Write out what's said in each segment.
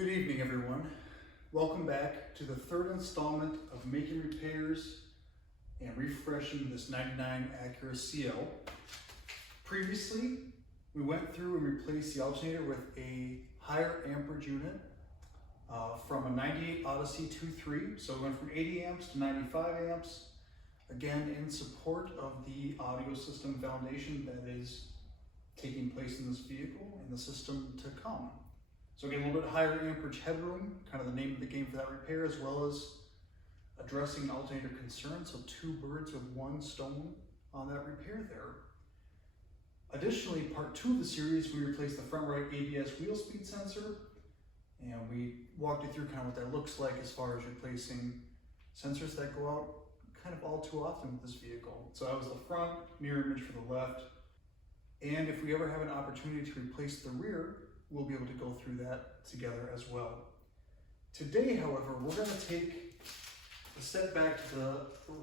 Good evening, everyone. Welcome back to the third installment of making repairs and refreshing this 99 Acura CL. Previously, we went through and replaced the alternator with a higher amperage unit from a 98 Odyssey 2.3. So we went from 80 amps to 95 amps, again in support of the audio system foundation that is taking place in this vehicle and the system to come. So again, a little bit higher amperage headroom, kind of the name of the game for that repair, as well as addressing alternator concerns. So two birds with one stone on that repair there. Additionally, part two of the series, we replaced the front right ABS wheel speed sensor, and we walked you through kind of what that looks like as far as replacing sensors that go out kind of all too often with this vehicle. So that was the front, mirror image for the left. And if we ever have an opportunity to replace the rear, we'll be able to go through that together as well. Today, however, we're going to take a step back to the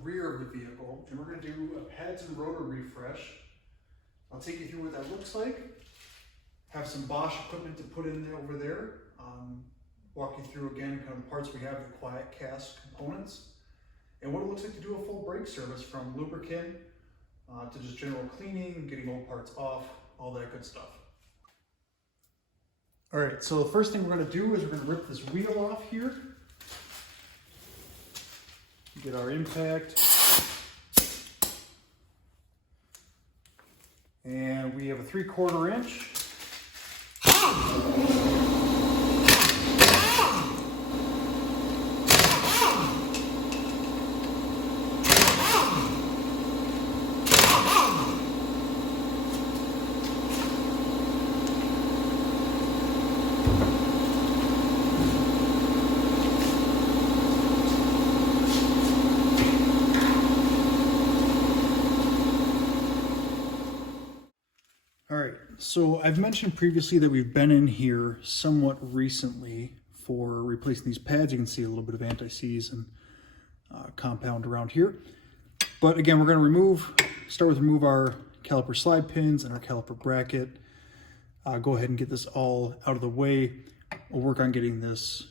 rear of the vehicle, and we're going to do a pads and rotor refresh. I'll take you through what that looks like, have some Bosch equipment to put in there over there, walk you through again kind of the parts we have, the Quiet Cast components, and what it looks like to do a full brake service from lubricant to just general cleaning, getting old parts off, all that good stuff. All right, so the first thing we're going to do is we're going to rip this wheel off here. Get our impact. And we have a 3/4 inch. So I've mentioned previously that we've been in here somewhat recently for replacing these pads. You can see a little bit of anti-seize and compound around here. But again, we're going to start with remove our caliper slide pins and our caliper bracket. Go ahead and get this all out of the way. We'll work on getting this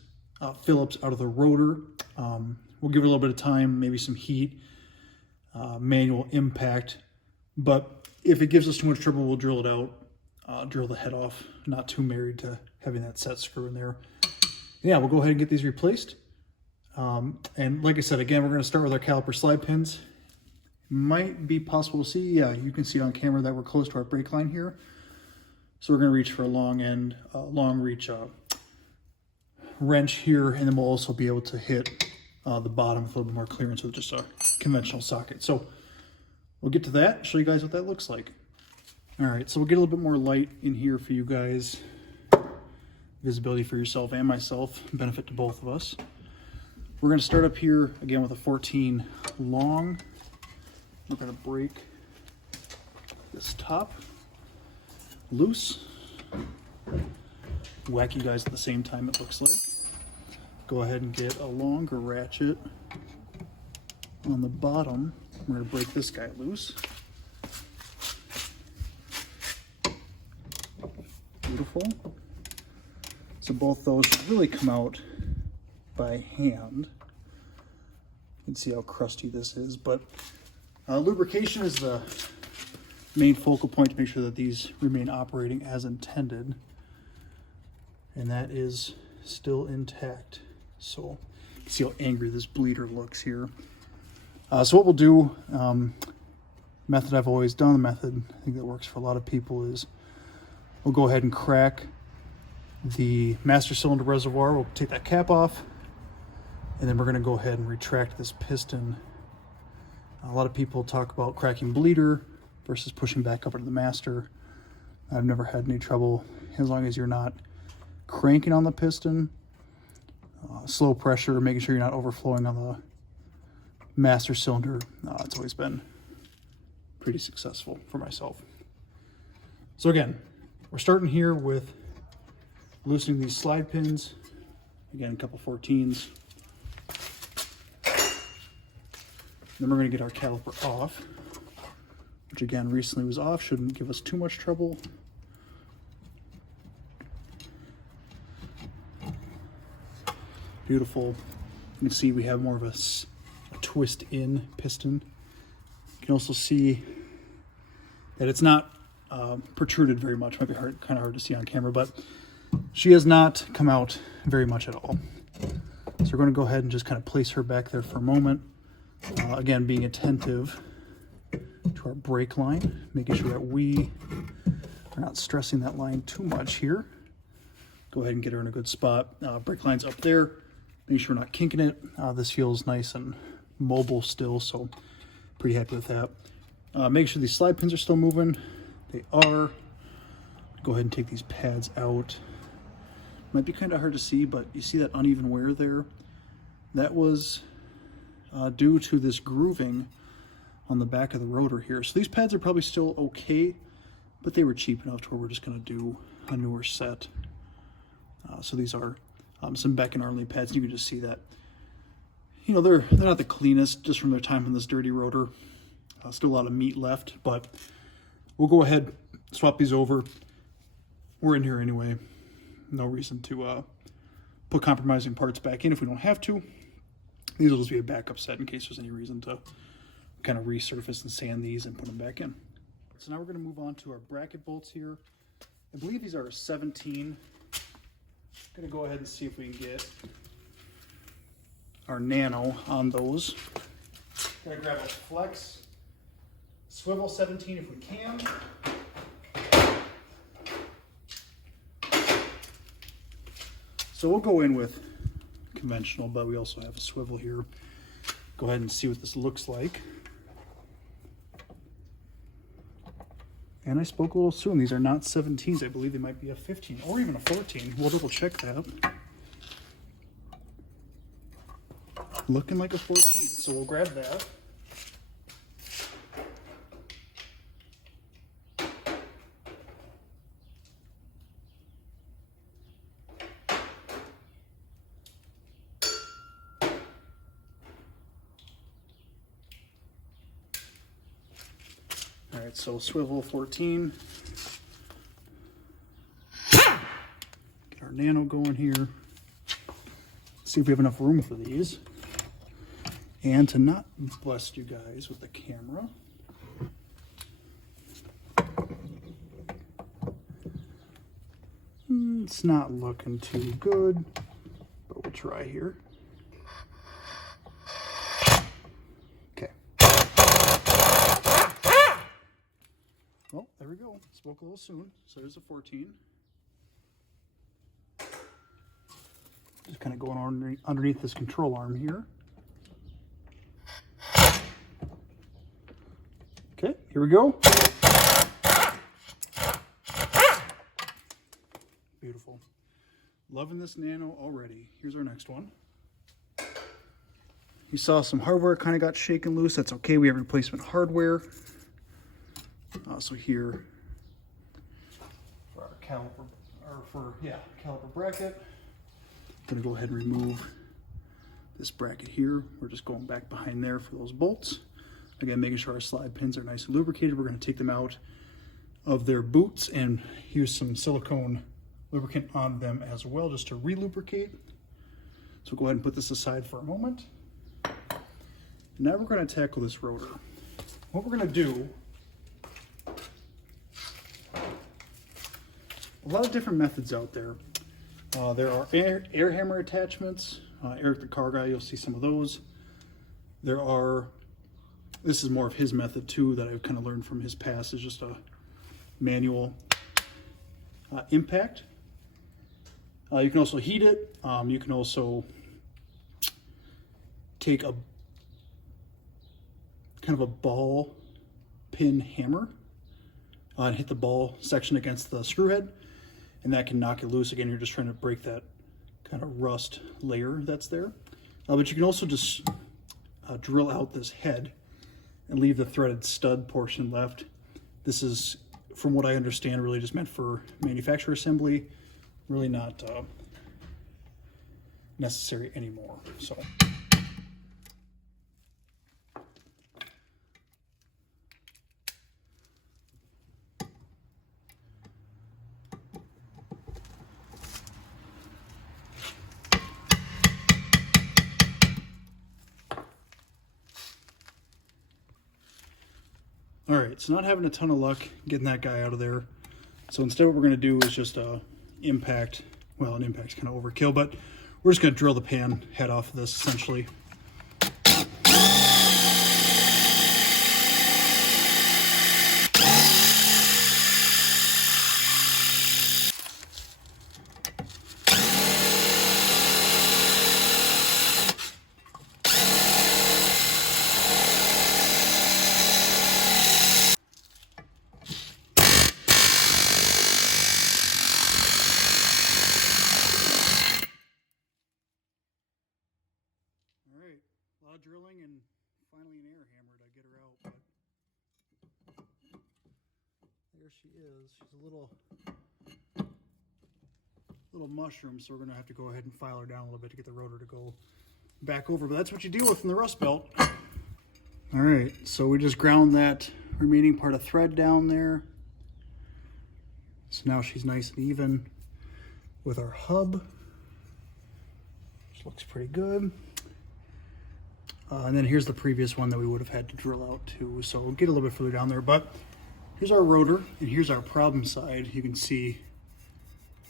Phillips out of the rotor. We'll give it a little bit of time, maybe some heat, manual impact. But if it gives us too much trouble, we'll drill it out. Drill the head off, not too married to having that set screw in there. Yeah, we'll go ahead and get these replaced. And like I said, again, we're going to start with our caliper slide pins. Might be possible to see, yeah, you can see on camera that we're close to our brake line here. So we're going to reach for a long reach wrench here, and then we'll also be able to hit the bottom with a little bit more clearance with just a conventional socket. So we'll get to that, show you guys what that looks like. All right, so we'll get a little bit more light in here for you guys. Visibility for yourself and myself, benefit to both of us. We're gonna start up here again with a 14 long. We're gonna break this top loose. Whack you guys at the same time, it looks like. Go ahead and get a longer ratchet on the bottom. We're gonna break this guy loose. Beautiful. So both those really come out by hand. You can see how crusty this is, but lubrication is the main focal point to make sure that these remain operating as intended, and that is still intact. So you can see how angry this bleeder looks here. So what we'll do, method I've always done, the method I think that works for a lot of people, is we'll go ahead and crack the master cylinder reservoir. We'll take that cap off, and then we're going to go ahead and retract this piston. A lot of people talk about cracking bleeder versus pushing back up into the master. I've never had any trouble as long as you're not cranking on the piston. Slow pressure, making sure you're not overflowing on the master cylinder. It's always been pretty successful for myself. So again, we're starting here with loosening these slide pins. Again, a couple 14s. Then we're going to get our caliper off, which again recently was off, shouldn't give us too much trouble. Beautiful. You can see we have more of a twist in piston. You can also see that it's not protruded very much. Might be kind of hard to see on camera, but she has not come out very much at all. So we're going to go ahead and just kind of place her back there for a moment. Again, being attentive to our brake line, making sure that we are not stressing that line too much here. Go ahead and get her in a good spot. Brake line's up there. Make sure we're not kinking it. This feels nice and mobile still, so pretty happy with that. Make sure these slide pins are still moving. They are. Go ahead and take these pads out. Might be kind of hard to see, but you see that uneven wear there? That was due to this grooving on the back of the rotor here. So these pads are probably still okay, but they were cheap enough to where we're just going to do a newer set. So these are some Beck and Arley pads. You can just see that, you know, they're not the cleanest just from their time on this dirty rotor. Still a lot of meat left, but we'll go ahead, swap these over. We're in here anyway. No reason to put compromising parts back in if we don't have to. These will just be a backup set in case there's any reason to kind of resurface and sand these and put them back in. So now we're going to move on to our bracket bolts here. I believe these are 17. I'm going to go ahead and see if we can get our nano on those. Going to grab a flex swivel 17 if we can. So we'll go in with conventional, but we also have a swivel here. Go ahead and see what this looks like. And I spoke a little soon. These are not 17s. I believe they might be a 15 or even a 14. We'll double check that. Looking like a 14. So we'll grab that. All right, so swivel 14. Get our nano going here. See if we have enough room for these. And to not bless you guys with the camera, it's not looking too good, but we'll try here. Okay. Well, there we go. Spoke a little soon. So there's a 14. Just kind of going underneath this control arm here. Okay, here we go. Beautiful. Loving this nano already. Here's our next one. You saw some hardware kind of got shaken loose. That's okay. We have replacement hardware. So here for our caliper bracket, I'm gonna go ahead and remove this bracket here. We're just going back behind there for those bolts. Again, making sure our slide pins are nice and lubricated. We're going to take them out of their boots and use some silicone lubricant on them as well, just to re-lubricate. So we'll go ahead and put this aside for a moment. Now we're going to tackle this rotor. What we're going to do, a lot of different methods out there. There are air hammer attachments. Eric the car guy, you'll see some of those. This is more of his method too, that I've kind of learned from his past, is just a manual impact. You can also heat it. You can also take a kind of a ball pin hammer and hit the ball section against the screw head, and that can knock it loose. Again, you're just trying to break that kind of rust layer that's there. But you can also just drill out this head and leave the threaded stud portion left. This is, from what I understand, really just meant for manufacturer assembly, really not necessary anymore. So right, so not having a ton of luck getting that guy out of there. So instead what we're gonna do is just impact, well, an impact's kind of overkill, but we're just gonna drill the pan head off of this essentially. A lot of drilling and finally an air hammer to get her out, but there she is. She's a little mushroom, so we're gonna have to go ahead and file her down a little bit to get the rotor to go back over, but that's what you deal with in the rust belt. All right, so we just ground that remaining part of thread down there. So now she's nice and even with our hub, which looks pretty good. And then here's the previous one that we would have had to drill out too. So we'll get a little bit further down there, but here's our rotor and here's our problem side. You can see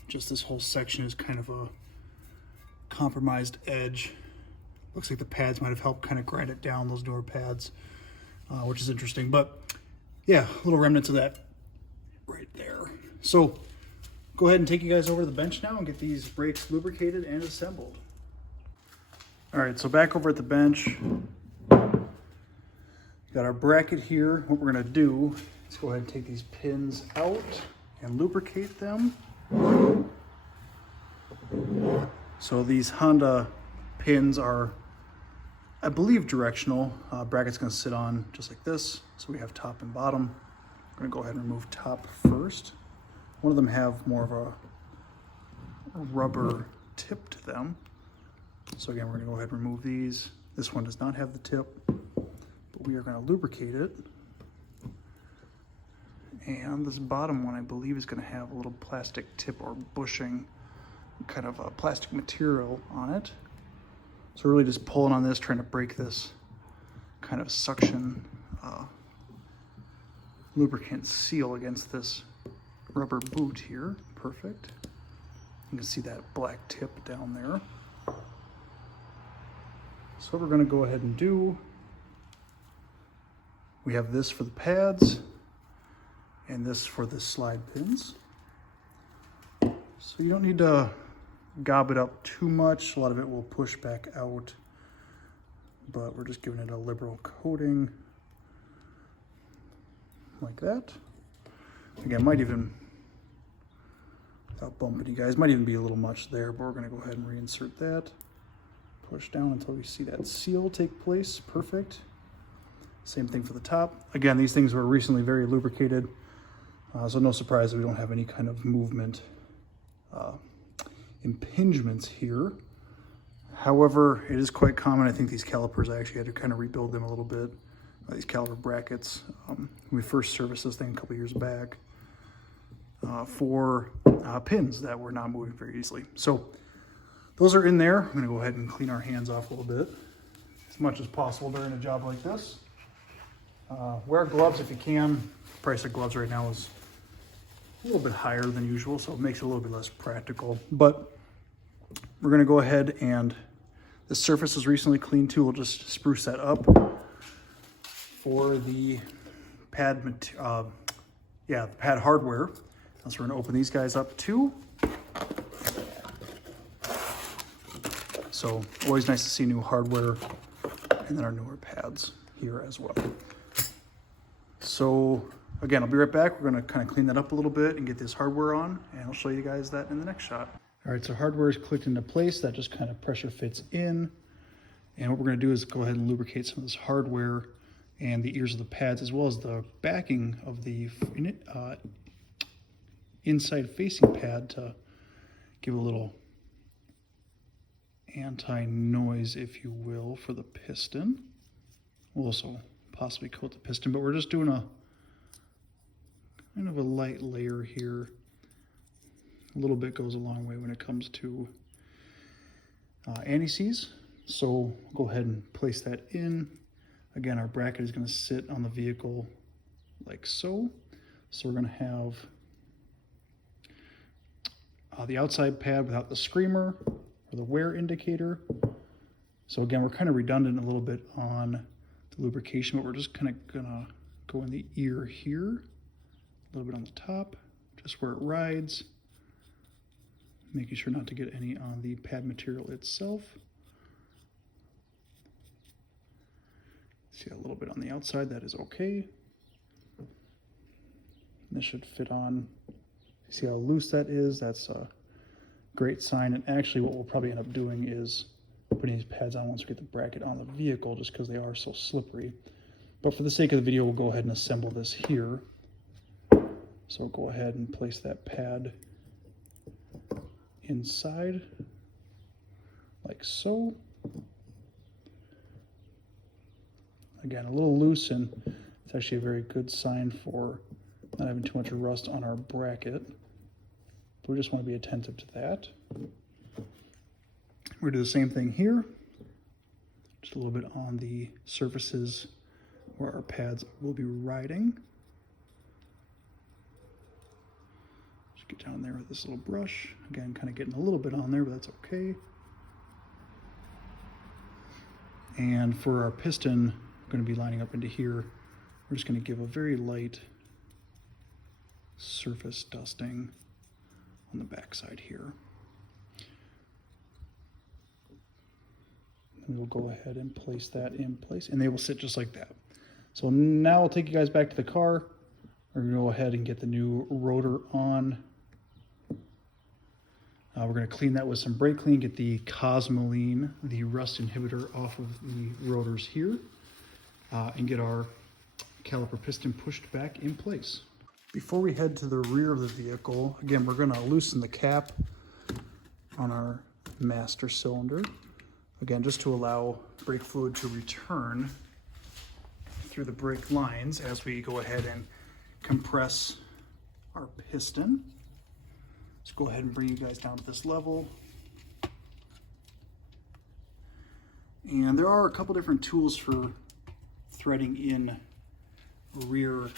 just this whole section is kind of a compromised edge. Looks like the pads might have helped kind of grind it down, those newer pads, which is interesting. But yeah, little remnants of that right there. So go ahead and take you guys over to the bench now and get these brakes lubricated and assembled. All right, so back over at the bench, got our bracket here. What we're gonna do is go ahead and take these pins out and lubricate them. So these Honda pins are, I believe, directional. Bracket's gonna sit on just like this. So we have top and bottom. I'm gonna go ahead and remove top first. One of them have more of a rubber tip to them. So again, we're gonna go ahead and remove these. This one does not have the tip, but we are gonna lubricate it. And this bottom one, I believe, is gonna have a little plastic tip or bushing, kind of a plastic material on it. So we're really just pulling on this, trying to break this kind of suction lubricant seal against this rubber boot here. Perfect. You can see that black tip down there. So what we're going to go ahead and do, we have this for the pads and this for the slide pins. So you don't need to gob it up too much. A lot of it will push back out, but we're just giving it a liberal coating like that. Again, might even, without bumping you guys, might even be a little much there, but we're going to go ahead and reinsert that. Push down until we see that seal take place. Perfect. Same thing for the top. Again, these things were recently very lubricated, so no surprise that we don't have any kind of movement impingements here. However, it is quite common. I think these calipers, I actually had to kind of rebuild them a little bit. These caliper brackets. We first serviced this thing a couple years back for pins that were not moving very easily. So those are in there. I'm gonna go ahead and clean our hands off a little bit as much as possible during a job like this. Wear gloves if you can. The price of gloves right now is a little bit higher than usual, so it makes it a little bit less practical. But we're gonna go ahead and, the surface was recently cleaned too. We'll just spruce that up for the pad, the pad hardware. So we're gonna open these guys up too. So always nice to see new hardware, and then our newer pads here as well. So again, I'll be right back. We're gonna kind of clean that up a little bit and get this hardware on, and I'll show you guys that in the next shot. All right, so hardware is clicked into place. That just kind of pressure fits in. And what we're gonna do is go ahead and lubricate some of this hardware and the ears of the pads, as well as the backing of the inside facing pad to give a little anti-noise, if you will, for the piston. We'll also possibly coat the piston, but we're just doing a kind of a light layer here. A little bit goes a long way when it comes to anti-seize. So go ahead and place that in. Again, our bracket is going to sit on the vehicle like so. So we're going to have the outside pad without the screamer or the wear indicator. So again, we're kind of redundant a little bit on the lubrication, but we're just kind of gonna go in the ear here, a little bit on the top, just where it rides, making sure not to get any on the pad material itself. See a little bit on the outside, that is okay. This should fit on. See how loose that is? That's a great sign. And actually what we'll probably end up doing is putting these pads on once we get the bracket on the vehicle, just because they are so slippery. But for the sake of the video, we'll go ahead and assemble this here. So we'll go ahead and place that pad inside, like so. Again, a little loose, and it's actually a very good sign for not having too much rust on our bracket. But we just want to be attentive to that. We're going to do the same thing here. Just a little bit on the surfaces where our pads will be riding. Just get down there with this little brush. Again, kind of getting a little bit on there, but that's okay. And for our piston, going to be lining up into here. We're just going to give a very light surface dusting on the back side here. And we'll go ahead and place that in place, and they will sit just like that. So now I'll take you guys back to the car. We're going to go ahead and get the new rotor on. We're going to clean that with some brake clean, get the Cosmoline, the rust inhibitor, off of the rotors here, and get our caliper piston pushed back in place. Before we head to the rear of the vehicle, again, we're going to loosen the cap on our master cylinder. Again, just to allow brake fluid to return through the brake lines as we go ahead and compress our piston. Let's go ahead and bring you guys down to this level. And there are a couple different tools for threading in rear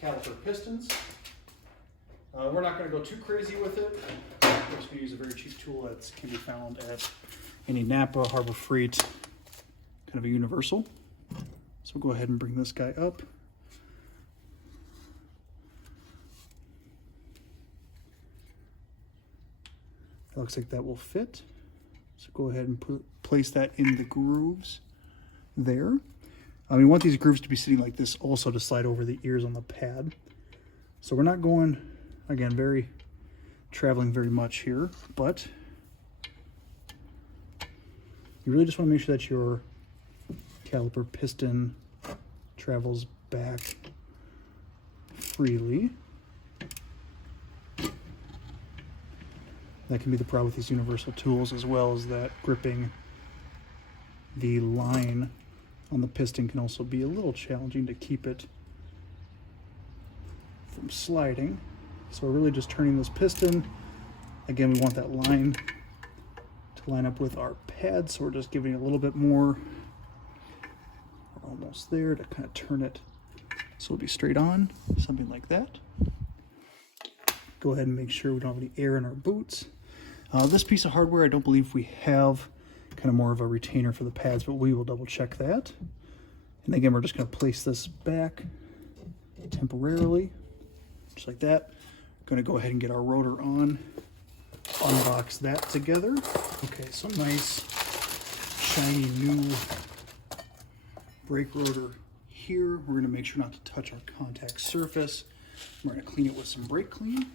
caliper pistons. We're not going to go too crazy with it. We're just going to use a very cheap tool that can be found at any Napa, Harbor Freight, kind of a universal. So we'll go ahead and bring this guy up. It looks like that will fit. So go ahead and place that in the grooves there. We want these grooves to be sitting like this also to slide over the ears on the pad. So we're not going, again, traveling very much here, but you really just want to make sure that your caliper piston travels back freely. That can be the problem with these universal tools, as well as that gripping the line on the piston can also be a little challenging to keep it from sliding. So we're really just turning this piston. Again, we want that line to line up with our pad, so we're just giving it a little bit more. We're almost there to kind of turn it so it'll be straight on, something like that. Go ahead and make sure we don't have any air in our boots. This piece of hardware, I don't believe we have kind of more of a retainer for the pads, but we will double check that. And again, we're just going to place this back temporarily, just like that. Going to go ahead and get our rotor on, unbox that together. Okay, so nice, shiny new brake rotor here. We're going to make sure not to touch our contact surface. We're going to clean it with some brake clean.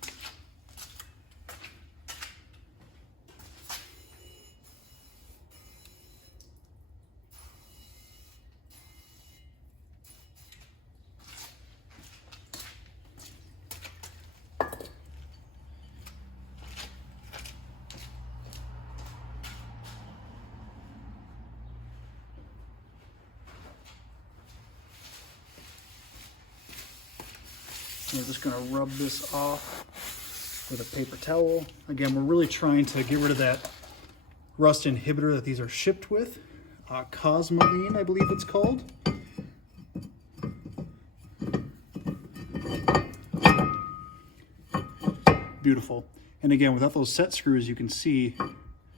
We're just going to rub this off with a paper towel. Again, we're really trying to get rid of that rust inhibitor that these are shipped with. Cosmoline, I believe it's called. beautiful. And again, without those set screws, you can see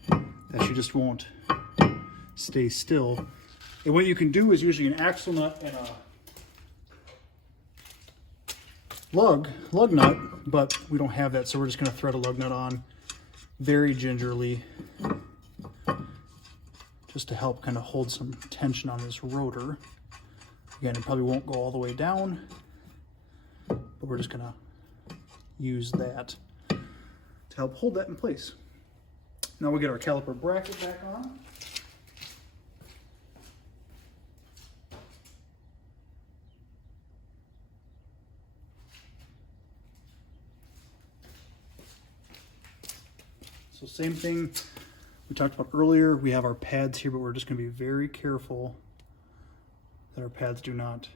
that she just won't stay still. And what you can do is usually an axle nut and a lug nut, but we don't have that, so we're just going to thread a lug nut on very gingerly just to help kind of hold some tension on this rotor. Again, it probably won't go all the way down, but we're just going to use that to help hold that in place. Now we'll get our caliper bracket back on. So same thing we talked about earlier, we have our pads here, but we're just going to be very careful that our pads do not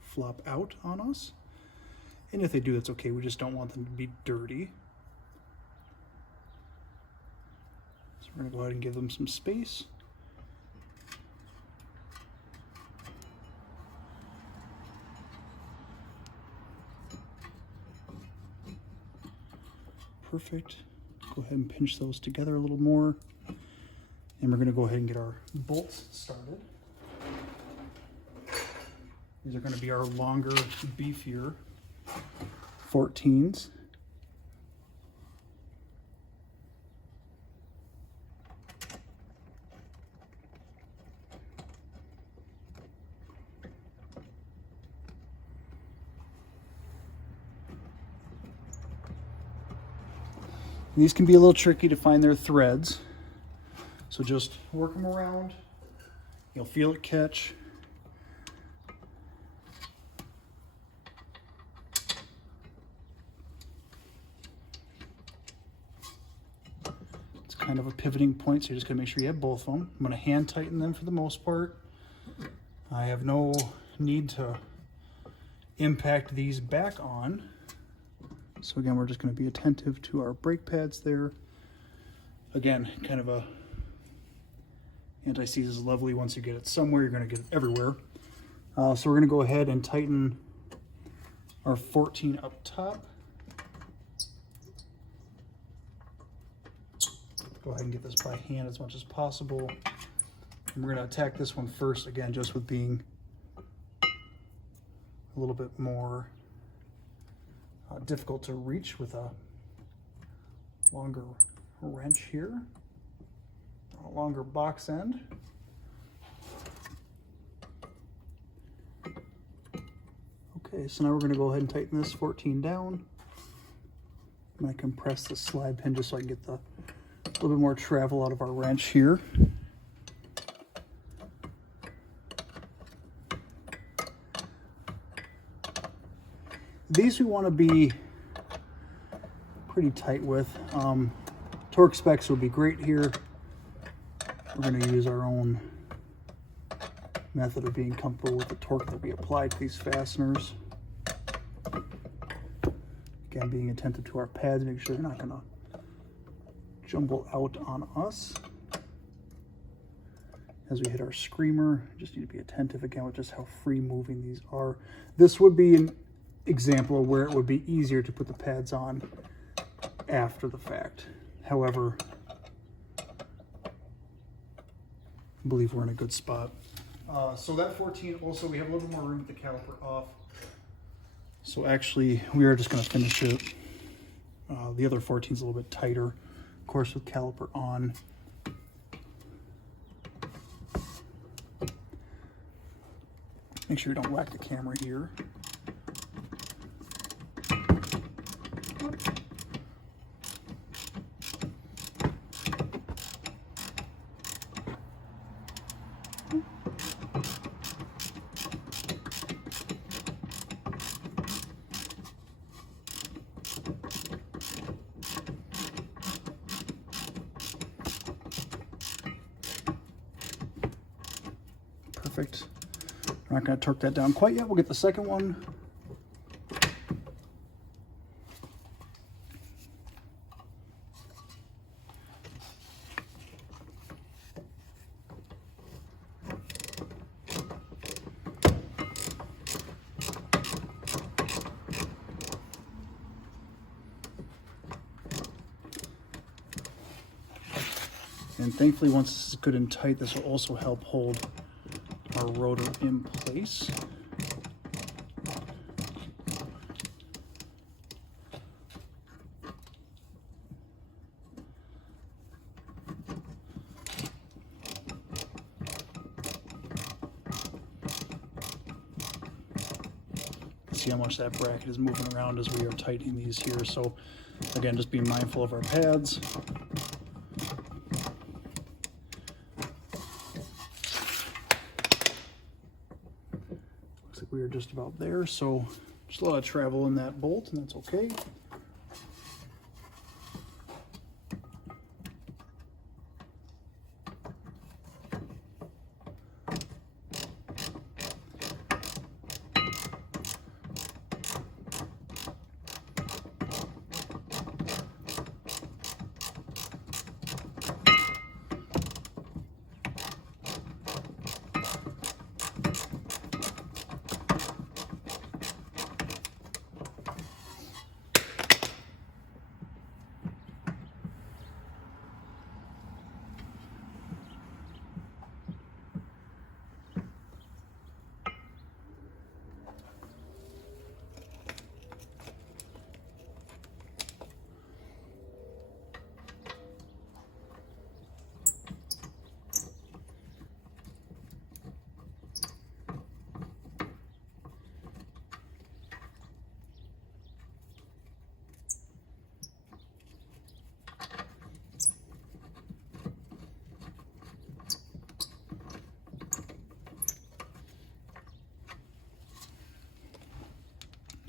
flop out on us. And if they do, that's okay. We just don't want them to be dirty. So we're going to go ahead and give them some space. Perfect. Go ahead and pinch those together a little more. And we're going to go ahead and get our bolts started. These are going to be our longer, beefier 14s. These can be a little tricky to find their threads, so just work them around. You'll feel it catch. It's kind of a pivoting point, so you're just gonna make sure you have both of them. I'm gonna hand tighten them for the most part. I have no need to impact these back on. So again, we're just going to be attentive to our brake pads there. Again, kind of a anti-seize is lovely. Once you get it somewhere, you're going to get it everywhere. So we're going to go ahead and tighten our 14 up top. Go ahead and get this by hand as much as possible. And we're going to attack this one first, again, just with being a little bit more difficult to reach with a longer wrench here, a longer box end. Okay, so now we're going to go ahead and tighten this 14 down. I'm going to compress the slide pin just so I can get the little bit more travel out of our wrench here. These we want to be pretty tight with. Torque specs would be great here. We're going to use our own method of being comfortable with the torque that we apply to these fasteners. Again, being attentive to our pads, make sure they're not going to jumble out on us. As we hit our screamer, just need to be attentive again with just how free moving these are. This would be an example of where it would be easier to put the pads on after the fact. However, I believe we're in a good spot. So that 14 also, we have a little more room with the caliper off. So actually, we are just going to finish it. The other 14 is a little bit tighter, of course, with caliper on. Make sure you don't whack the camera here. Perfect. We're not going to torque that down quite yet. We'll get the second one. And thankfully, once this is good and tight, this will also help hold our rotor in place. See how much that bracket is moving around as we are tightening these here. So again, just be mindful of our pads. Looks like we are just about there. So just a lot of travel in that bolt, and that's okay.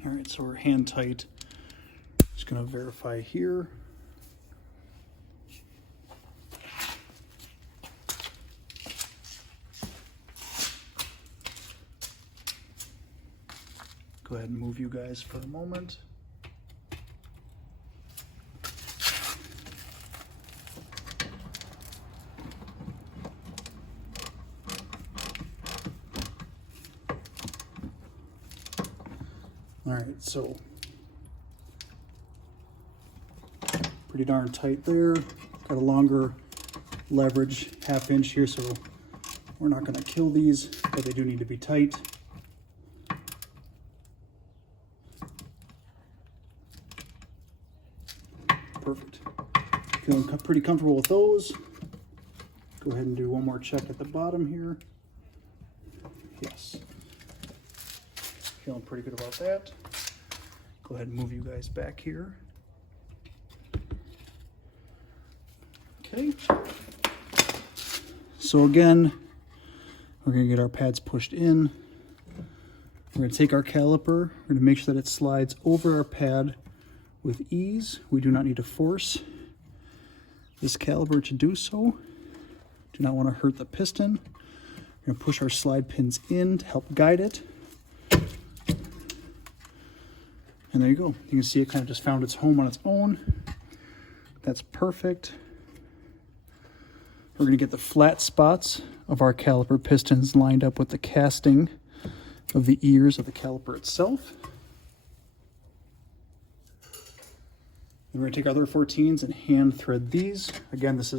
All right, so we're hand tight. Just gonna verify here. Go ahead and move you guys for a moment. All right, so pretty darn tight there. Got a longer leverage, 1/2 inch here, so we're not gonna kill these, but they do need to be tight. Perfect. Feeling pretty comfortable with those. Go ahead and do one more check at the bottom here. Yes. Feeling pretty good about that. Go ahead and move you guys back here. Okay. So again, we're gonna get our pads pushed in. We're gonna take our caliper. We're gonna make sure that it slides over our pad with ease. We do not need to force this caliper to do so. Do not want to hurt the piston. We're gonna push our slide pins in to help guide it. And there you go. You can see it kind of just found its home on its own. That's perfect. We're going to get the flat spots of our caliper pistons lined up with the casting of the ears of the caliper itself. Then we're going to take our other 14s and hand thread these. Again, this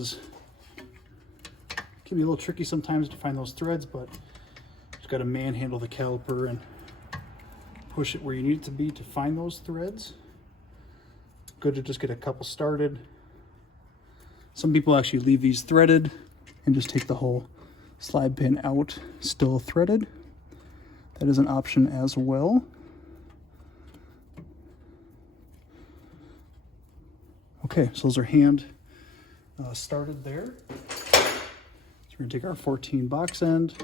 can be a little tricky sometimes to find those threads, but just got to manhandle the caliper and push it where you need it to be to find those threads. Good to just get a couple started. Some people actually leave these threaded and just take the whole slide pin out still threaded. That is an option as well. Okay, so those are hand started there. So we're gonna take our 14 box end.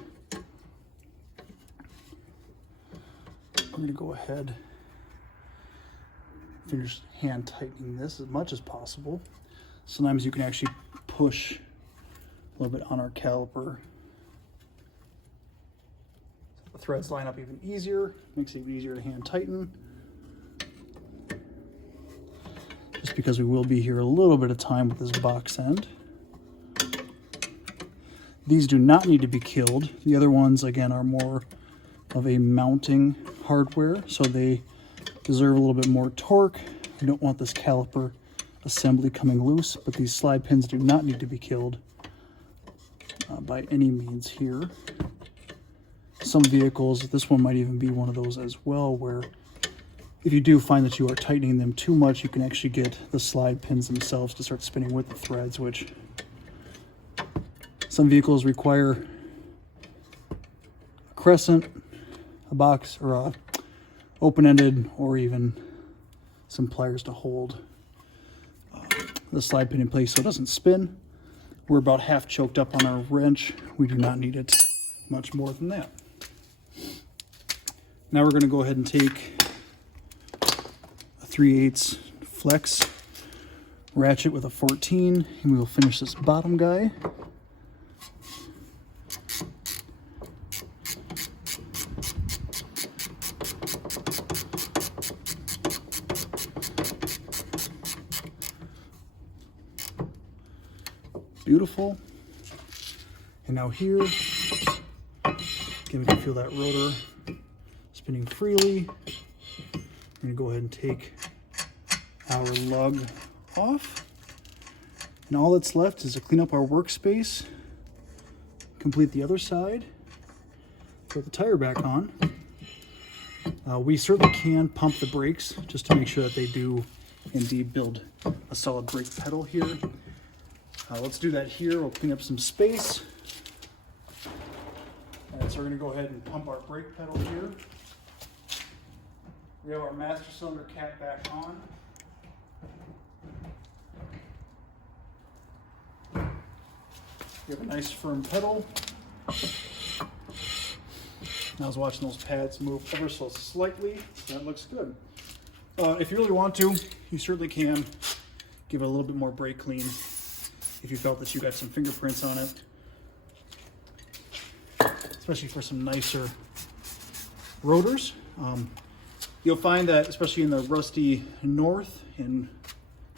I'm going to go ahead and finish hand tightening this as much as possible. Sometimes you can actually push a little bit on our caliper. So the threads line up even easier, makes it even easier to hand tighten. Just because we will be here a little bit of time with this box end. These do not need to be killed. The other ones, again, are more of a mounting hardware, so they deserve a little bit more torque. We don't want this caliper assembly coming loose, but these slide pins do not need to be killed. by any means here. Some vehicles, this one might even be one of those as well, where if you do find that you are tightening them too much, you can actually get the slide pins themselves to start spinning with the threads, which some vehicles require a crescent, a box, or a open-ended, or even some pliers to hold the slide pin in place so it doesn't spin. We're about half choked up on our wrench. We do not need it much more than that. Now we're going to go ahead and take a 3/8 flex ratchet with a 14, and we will finish this bottom guy. Beautiful. And now here, again, we can feel that rotor spinning freely. I'm going to go ahead and take our lug off. And all that's left is to clean up our workspace, complete the other side, throw the tire back on. We certainly can pump the brakes just to make sure that they do indeed build a solid brake pedal here. Let's do that here. We'll clean up some space. All right, so we're going to go ahead and pump our brake pedal here. We have our master cylinder cap back on. We have a nice firm pedal. I was watching those pads move ever so slightly. That looks good. If you really want to, you certainly can give it a little bit more brake clean if you felt that you got some fingerprints on it, especially for some nicer rotors. You'll find that, especially in the rusty north and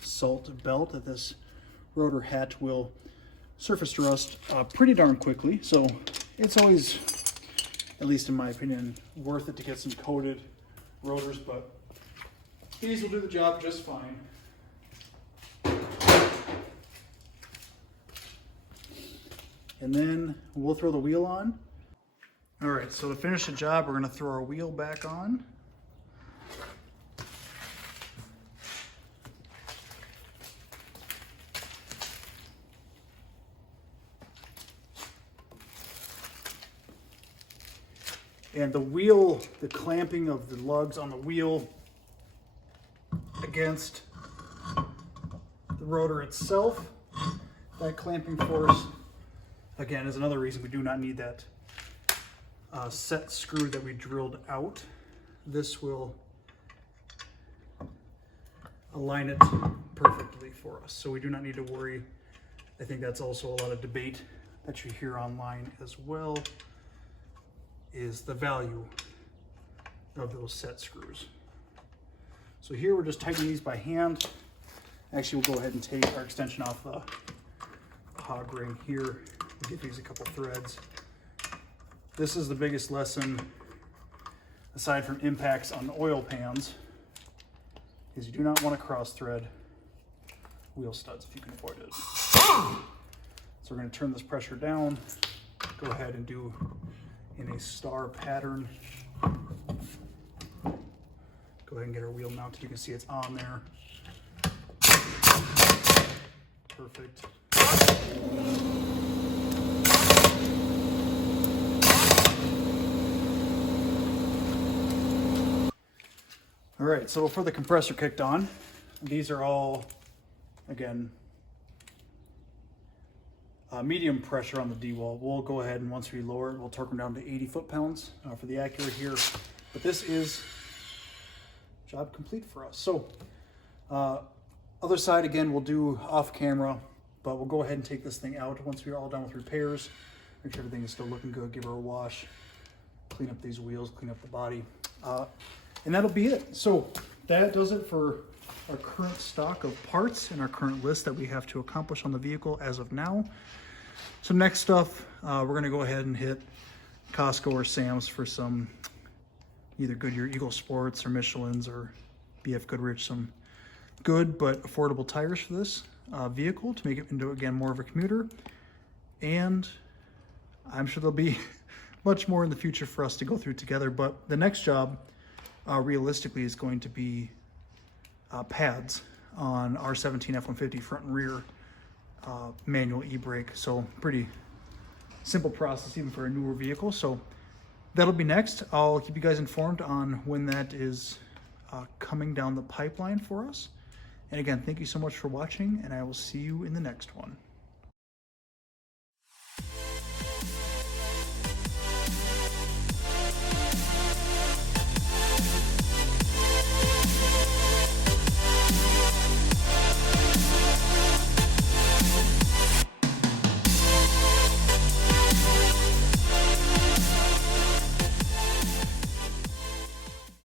salt belt, that this rotor hat will surface to rust pretty darn quickly. So it's always, at least in my opinion, worth it to get some coated rotors, but these will do the job just fine. And then we'll throw the wheel on. All right, so to finish the job, we're gonna throw our wheel back on. And the wheel, the clamping of the lugs on the wheel against the rotor itself, that clamping force, again, is another reason we do not need that set screw that we drilled out. This will align it perfectly for us, so we do not need to worry. I think that's also a lot of debate that you hear online as well, is the value of those set screws. So here we're just tightening these by hand. Actually, we'll go ahead and take our extension off the hog ring here. Give these a couple threads. This is the biggest lesson, aside from impacts on oil pans, is you do not want to cross thread wheel studs if you can avoid it. So we're going to turn this pressure down, go ahead and do in a star pattern. Go ahead and get our wheel mounted. You can see it's on there. Perfect. All right, so before the compressor kicked on, these are all, again, medium pressure on the D-wall. We'll go ahead and once we lower it, we'll torque them down to 80 foot-pounds for the Acura here. But this is job complete for us. So other side, again, we'll do off camera, but we'll go ahead and take this thing out once we're all done with repairs. Make sure everything is still looking good, give her a wash, clean up these wheels, clean up the body. And that'll be it. So that does it for our current stock of parts and our current list that we have to accomplish on the vehicle as of now. So next stuff, we're gonna go ahead and hit Costco or Sam's for some either Goodyear Eagle Sports or Michelin's or BF Goodrich, some good but affordable tires for this vehicle to make it into, again, more of a commuter. And I'm sure there'll be much more in the future for us to go through together, but the next job realistically is going to be pads on our 17 F-150 front and rear manual e-brake. So pretty simple process even for a newer vehicle. So that'll be next. I'll keep you guys informed on when that is coming down the pipeline for us. And again, thank you so much for watching, and I will see you in the next one.